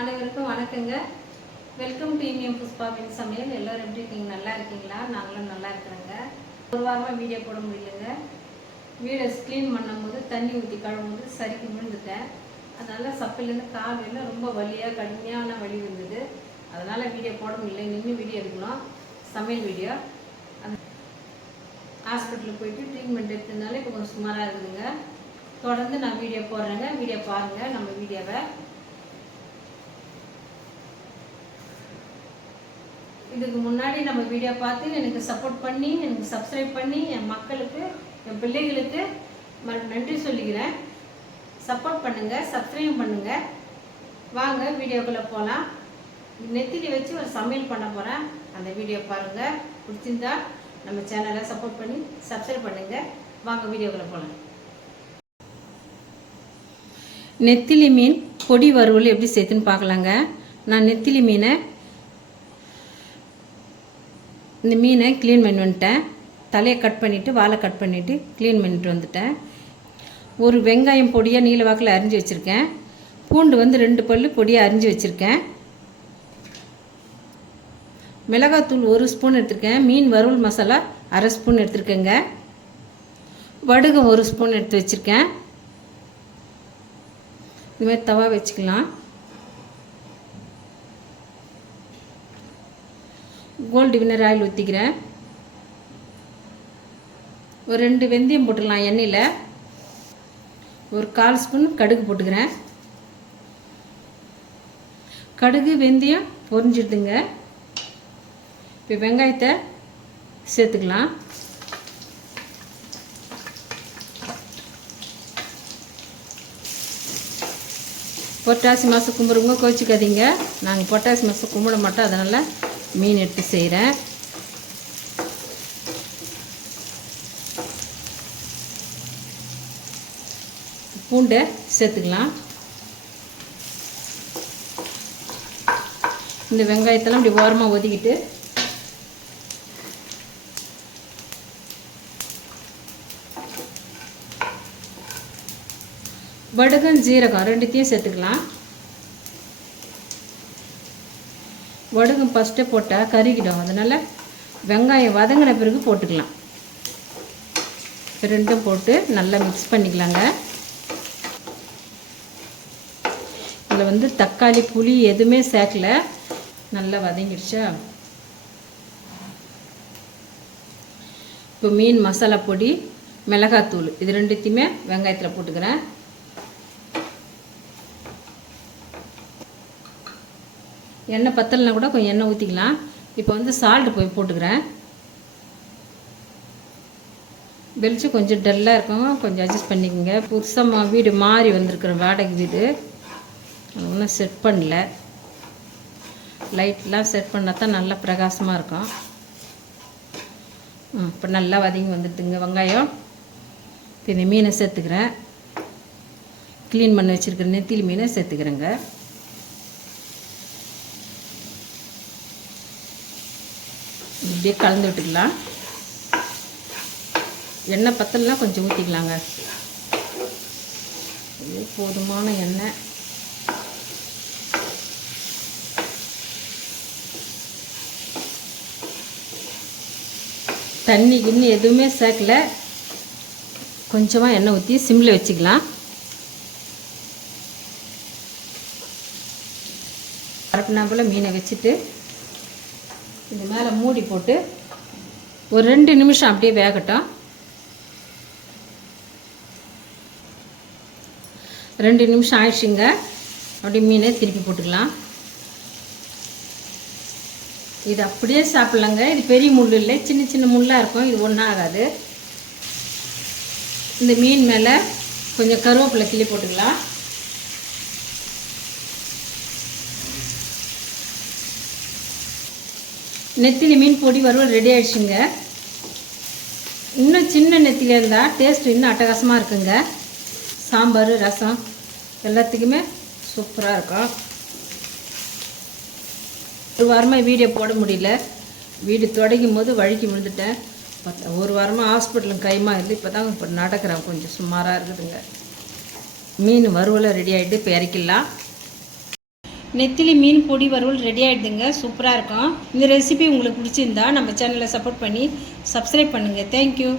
அனைவருக்கும் வணக்கங்க. Welcome to இனியம் புஷ்பாவின் சமையல். எல்லோரும் எப்படி இருக்கீங்க? நல்லா இருக்கீங்களா? நாங்களும் நல்லா இருக்கிறோங்க. ஒரு வாரமாக வீடியோ போட முடியலங்க. வீடை க்ளீன் பண்ணும்போது தண்ணி ஊற்றி கழுவும்போது சரிக்கு விழுந்துட்டேன். அதனால் சப்பிலேருந்து காலையில் ரொம்ப வலியாக கடுமையான வலி இருந்தது. அதனால் வீடியோ போட முடியல. நின்று வீடியோ எடுக்கணும், சமையல் வீடியோ. அந்த ஹாஸ்பிட்டலுக்கு போயிட்டு ட்ரீட்மெண்ட் எடுத்ததுனால இப்போ கொஞ்சம் சுமாராக இருக்குதுங்க. தொடர்ந்து நான் வீடியோ போடுறேங்க. வீடியோ பாருங்கள். நம்ம வீடியோவை இதுக்கு முன்னாடி நம்ம வீடியோ பார்த்து எனக்கு சப்போர்ட் பண்ணி எனக்கு சப்ஸ்கிரைப் பண்ணி என் மக்களுக்கு என் பிள்ளைகளுக்கு நன்றி சொல்லிக்கிறேன். சப்போர்ட் பண்ணுங்கள், சப்ஸ்கிரைப் பண்ணுங்கள். வாங்க வீடியோக்குள்ளே போகலாம். நெத்திலி வச்சு ஒரு சமையல் பண்ண போகிறேன். அந்த வீடியோ பாருங்கள். பிடிச்சிருந்தா நம்ம சேனலை சப்போர்ட் பண்ணி சப்ஸ்கிரைப் பண்ணுங்கள். வாங்க வீடியோக்குள்ளே போகலாம். நெத்திலி மீன் பொடி வறுவல் எப்படி சேர்த்துன்னு பார்க்கலாங்க. நான் நெத்திலி மீனை இந்த மீனை க்ளீன் பண்ணி வந்துட்டேன். தலையை கட் பண்ணிவிட்டு வாழை கட் பண்ணிவிட்டு க்ளீன் பண்ணிட்டு வந்துட்டேன். ஒரு வெங்காயம் பொடியாக நீல வாக்கில் அரிஞ்சு வச்சுருக்கேன். பூண்டு 2 பல் பொடியாக அரிஞ்சு வச்சுருக்கேன். மிளகாத்தூள் 1 ஸ்பூன் எடுத்துருக்கேன். மீன் வறுவல் மசாலா 1/2 ஸ்பூன் எடுத்துருக்கேங்க. வடுகம் 1 ஸ்பூன் எடுத்து வச்சுருக்கேன். இதுமாதிரி தவா வச்சுக்கலாம். கோல்டு வின்னர் ஆயில் ஊற்றிக்கிறேன். ஒரு 2 வெந்தயம் போட்டுக்கலாம். எண்ணெயில் ஒரு 1/4 ஸ்பூன் கடுகு போட்டுக்கிறேன். கடுகு வெந்தயம் பொரிஞ்சிடுதுங்க. இப்போ வெங்காயத்தை சேர்த்துக்கலாம். புரட்டாசி மாதம் கும்பிடுங்க, கோச்சிக்காதீங்க. நாங்கள் புரட்டாசி மாதம் கும்பிட மாட்டோம், அதனால் மீன் எடுத்து செய்கிறேன். பூண்டை சேர்த்துக்கலாம். இந்த வெங்காயத்தெல்லாம் இப்படி ஓரமாக ஒதுக்கிட்டு வடுகம் ஜீரகம் 2த்தையும் சேர்த்துக்கலாம். வடுகம் ஃபஸ்ட்டே போட்டால் கருகிடும், அதனால் வெங்காயம் வதங்கின பிறகு போட்டுக்கலாம். 2ம் போட்டு நல்லா மிக்ஸ் பண்ணிக்கலாங்க. இதில் தக்காளி புளி எதுவுமே சேர்க்கல. நல்லா வதங்கிடுச்சா. இப்போ மீன் மசாலா பொடி, மிளகாத்தூள் இது 2த்தையுமே வெங்காயத்தில் போட்டுக்கிறேன். எண்ணெய் பத்தலைனா கூட கொஞ்சம் எண்ணெய் ஊற்றிக்கலாம். இப்போ சால்ட்டு போய் போட்டுக்கிறேன். வெளிச்சம் கொஞ்சம் டல்லாக இருக்கும், கொஞ்சம் அட்ஜஸ்ட் பண்ணிக்கோங்க. புதுசாக வீடு மாறி வந்திருக்கிற வாடகை வீடு, ஒன்றும் செட் பண்ணல. லைட்லாம் செட் பண்ணால் தான் நல்லா பிரகாசமாக இருக்கும். இப்போ நல்லா வதங்கி வந்துடுதுங்க வெங்காயம். இப்போ இந்த மீனை சேர்த்துக்கிறேன். க்ளீன் பண்ணி வச்சுருக்கிற நெத்திலி மீனை சேர்த்துக்கிறேங்க. இப்படியே கலந்து விட்டுக்கலாம். எண்ணெய் பத்தலாம் கொஞ்சம் ஊற்றிக்கலாங்க. இது போதுமான எண்ணெய். தண்ணி இன்னும் எதுவுமே சேர்க்கல. கொஞ்சமாக எண்ணெய் ஊற்றி சிம்மில் வச்சுக்கலாம். அரைப்பினா போல் மீனை வச்சுட்டு இது மேலே மூடி போட்டு ஒரு 2 நிமிஷம் அப்படியே வேகட்டும். 2 நிமிஷம் ஆயிடுச்சுங்க. அப்படியே மீனை திருப்பி போட்டுக்கலாம். இது அப்படியே சாப்பிட்லாங்க. இது பெரிய முள் இல்லை, சின்ன சின்ன முள்ளாக இருக்கும். இது ஒன்றும் ஆகாது. இந்த மீன் மேலே கொஞ்சம் கருவேப்பிலை கிள்ளி போட்டுக்கலாம். நெத்திலி மீன் பொடி வறுவல் ரெடி ஆகிடுச்சுங்க. இன்னும் சின்ன நெத்திலியாக இருந்தால் டேஸ்ட் இன்னும் அட்டகாசமாக இருக்குங்க. சாம்பார் ரசம் எல்லாத்துக்குமே சூப்பராக இருக்கும். ஒரு வாரமாக வீடியோ போட முடியல. வீடு தொடங்கும் போது வழுக்கி விழுந்துட்டேன். ஒரு வாரமாக ஹாஸ்பிட்டலுக்கு கைமாக இருந்து இப்போ தான் இப்போ நடக்கிறேன். கொஞ்சம் சுமாராக இருக்குதுங்க. மீன் வறுவலை ரெடி ஆகிட்டு இப்போ இறக்கிடலாம். நெத்திலி மீன் பொடி வறுவல் ரெடி ஆகிடுதுங்க. சூப்பராக இருக்கும். இந்த ரெசிபி உங்களுக்கு பிடிச்சிருந்தா நம்ம சேனலை சப்போர்ட் பண்ணி சப்ஸ்கிரைப் பண்ணுங்கள். தேங்க்யூ.